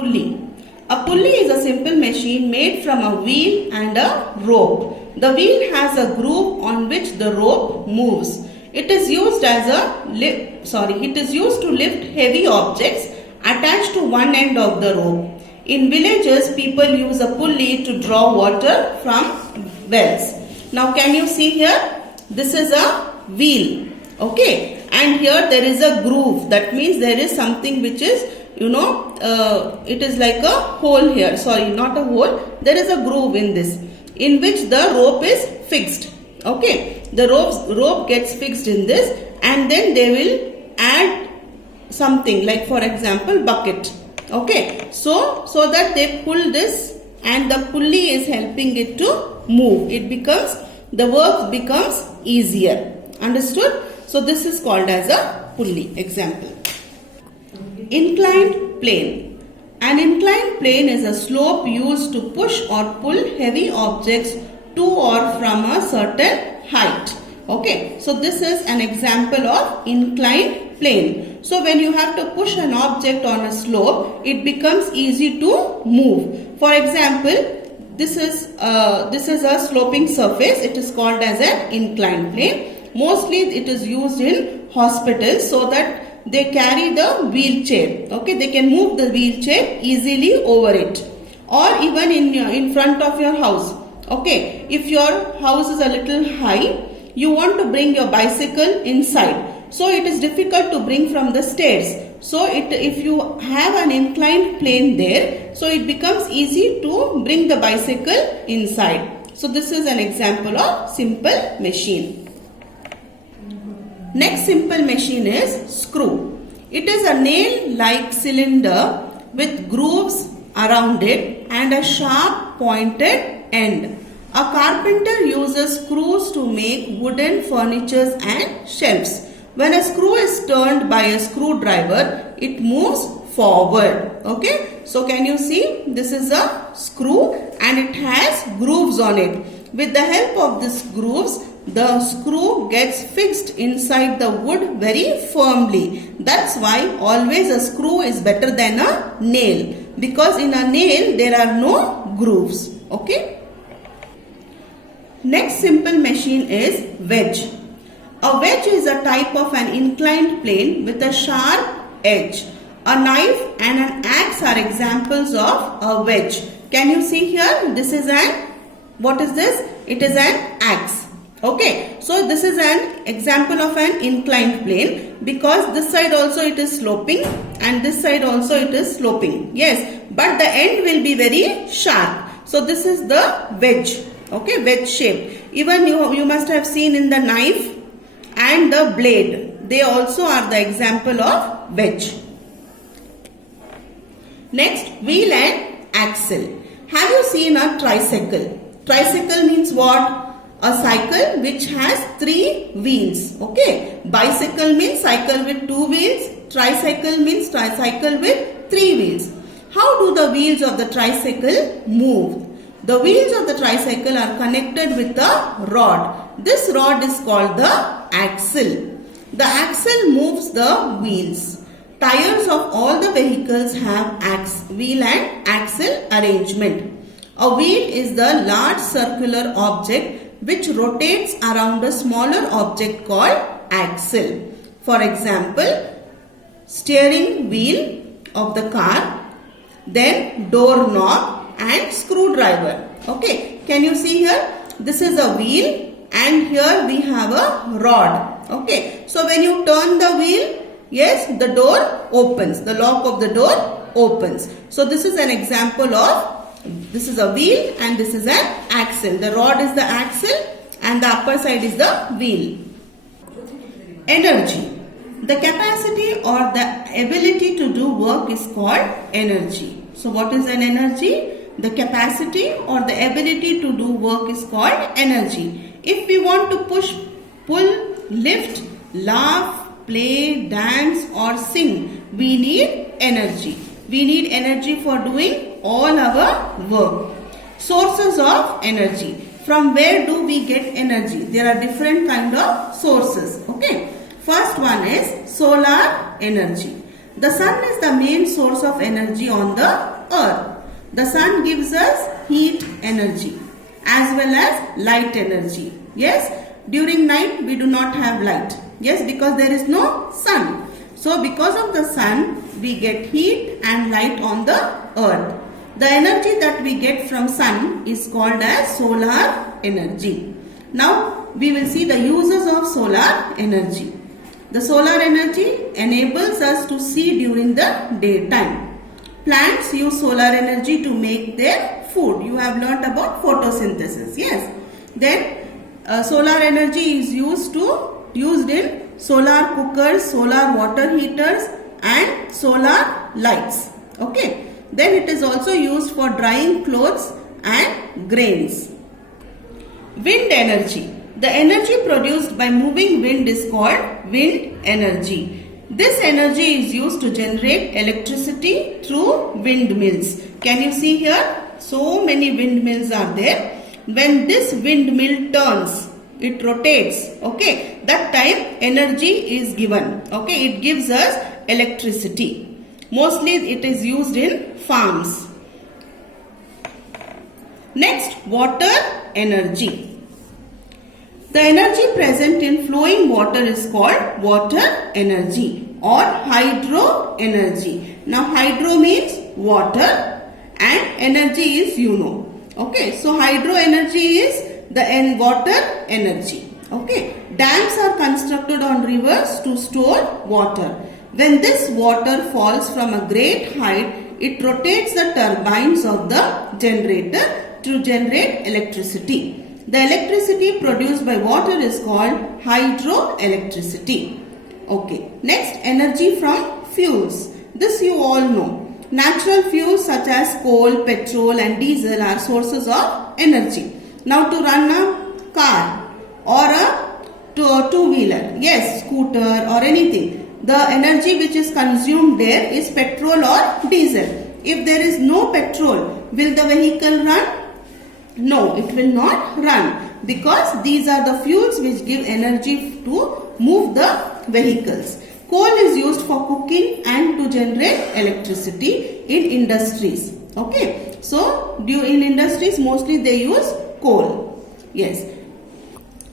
Pulley. A pulley is a simple machine made from a wheel and a rope. The wheel has a groove on which the rope moves. It is used to lift heavy objects attached to one end of the rope. In villages, people use a pulley to draw water from wells. Now can you see here? This is a wheel. Okay. And here there is a groove. That means there is something which is, it is like a hole here. Sorry, not a hole. There is a groove in this, in which the rope is fixed. Okay. The rope gets fixed in this, and then they will add something like, for example, bucket. Okay. So that they pull this and the pulley is helping it to move. The work becomes easier. Understood? So this is called as a pulley. Example. Inclined plane. An inclined plane is a slope used to push or pull heavy objects to or from a certain height. Okay. So this is an example of inclined plane. So when you have to push an object on a slope, it becomes easy to move. For example, this is a sloping surface. It is called as an inclined plane. Mostly it is used in hospitals so that they carry the wheelchair. Okay, they can move the wheelchair easily over it. Or even in front of your house. Okay, if your house is a little high, you want to bring your bicycle inside. So it is difficult to bring from the stairs. So if you have an inclined plane there, so it becomes easy to bring the bicycle inside. So this is an example of simple machine. Next simple machine is screw. It is a nail-like cylinder with grooves around it and a sharp pointed end. A carpenter uses screws to make wooden furniture and shelves. When a screw is turned by a screwdriver, it moves forward. Okay. So can you see? This is a screw and it has grooves on it. With the help of these grooves, the screw gets fixed inside the wood very firmly. That's why always a screw is better than a nail. Because in a nail there are no grooves. Okay. Next simple machine is wedge. A wedge is a type of an inclined plane with a sharp edge. A knife and an axe are examples of a wedge. Can you see here? This is what is this? It is an axe. Okay. So this is an example of an inclined plane because this side also it is sloping and this side also it is sloping. Yes. But the end will be very sharp. So this is the wedge. Okay. Wedge shape. Even you must have seen in the knife and the blade. They also are the example of wedge. Next, wheel and axle. Have you seen a tricycle? Tricycle means what? A cycle which has 3 wheels. Okay. Bicycle means cycle with 2 wheels. Tricycle means tricycle with 3 wheels. How do the wheels of the tricycle move? The wheels of the tricycle are connected with a rod. This rod is called the axle. The axle moves the wheels. Tires of all the vehicles have wheel and axle arrangement. A wheel is the large circular object which rotates around a smaller object called axle. For example, steering wheel of the car, then doorknob and screwdriver. Okay, can you see here? This is a wheel and here we have a rod. Okay, so when you turn the wheel, yes, the door opens. The lock of the door opens. So this is an example of, this is a wheel and this is an axle. The rod is the axle and the upper side is the wheel. Energy. The capacity or the ability to do work is called energy. So what is an energy? The capacity or the ability to do work is called energy. If we want to push, pull, lift, laugh, play, dance or sing, we need energy. We need energy for doing all our work. Sources of energy. From where do we get energy? There are different kind of sources. Okay. First one is solar energy. The sun is the main source of energy on the earth. The sun gives us heat energy as well as light energy. Yes, during night we do not have light. Yes, because there is no sun. So because of the sun we get heat and light on the earth. The energy that we get from sun is called as solar energy. Now we will see the uses of solar energy. The solar energy enables us to see during the daytime. Plants use solar energy to make their food. You have learnt about photosynthesis. Yes. Then solar energy is used in solar cookers, solar water heaters and solar lights. Okay. Then it is also used for drying clothes and grains. Wind energy. The energy produced by moving wind is called wind energy. This energy is used to generate electricity through windmills. Can you see here? So many windmills are there. When this windmill turns, it rotates. Okay, that time energy is given. Okay, it gives us electricity. Mostly it is used in farms. Next, water energy. The energy present in flowing water is called water energy or hydro energy. Now hydro means water and energy is Okay, so hydro energy is the water energy. Okay, dams are constructed on rivers to store water. When this water falls from a great height, it rotates the turbines of the generator to generate electricity. The electricity produced by water is called hydroelectricity. Okay. Next, energy from fuels. This you all know. Natural fuels such as coal, petrol and diesel are sources of energy. Now to run a car or a two-wheeler, yes, scooter or anything, the energy which is consumed there is petrol or diesel. If there is no petrol, will the vehicle run? No, it will not run because these are the fuels which give energy to move the vehicles. Coal is used for cooking and to generate electricity in industries. Okay, so in industries mostly they use coal. Yes.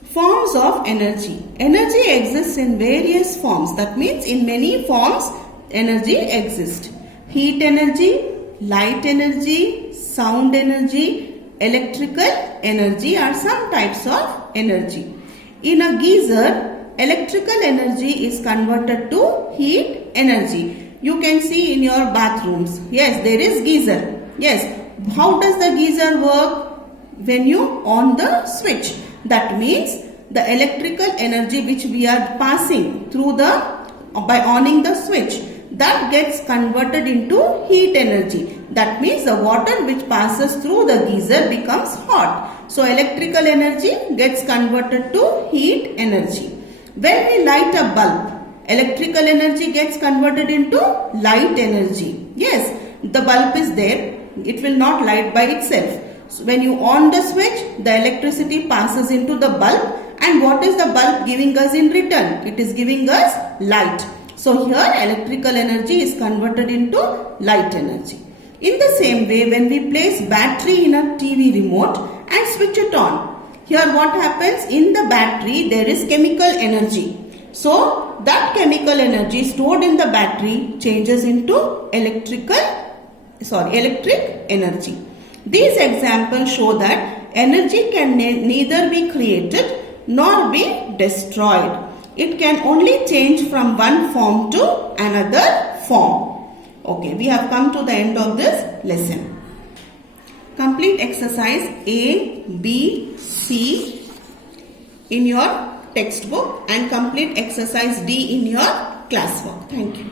Forms of energy. Energy exists in various forms. That means in many forms energy exists. Heat energy, light energy, sound energy, electrical energy are some types of energy. In a geyser, electrical energy is converted to heat energy. You can see in your bathrooms. Yes, there is geyser. Yes. How does the geyser work? When you on the switch. That means the electrical energy which we are passing through by oning the switch, that gets converted into heat energy. That means the water which passes through the geyser becomes hot. So electrical energy gets converted to heat energy. When we light a bulb, electrical energy gets converted into light energy. Yes, the bulb is there. It will not light by itself. So when you on the switch, the electricity passes into the bulb, and what is the bulb giving us in return? It is giving us light. So here electrical energy is converted into light energy. In the same way, when we place battery in a TV remote and switch it on, here what happens? In the battery there is chemical energy. So that chemical energy stored in the battery changes into electric energy. These examples show that energy can neither be created nor be destroyed. It can only change from one form to another form. Okay, we have come to the end of this lesson. Complete exercise A, B, C in your textbook and complete exercise D in your classwork. Thank you.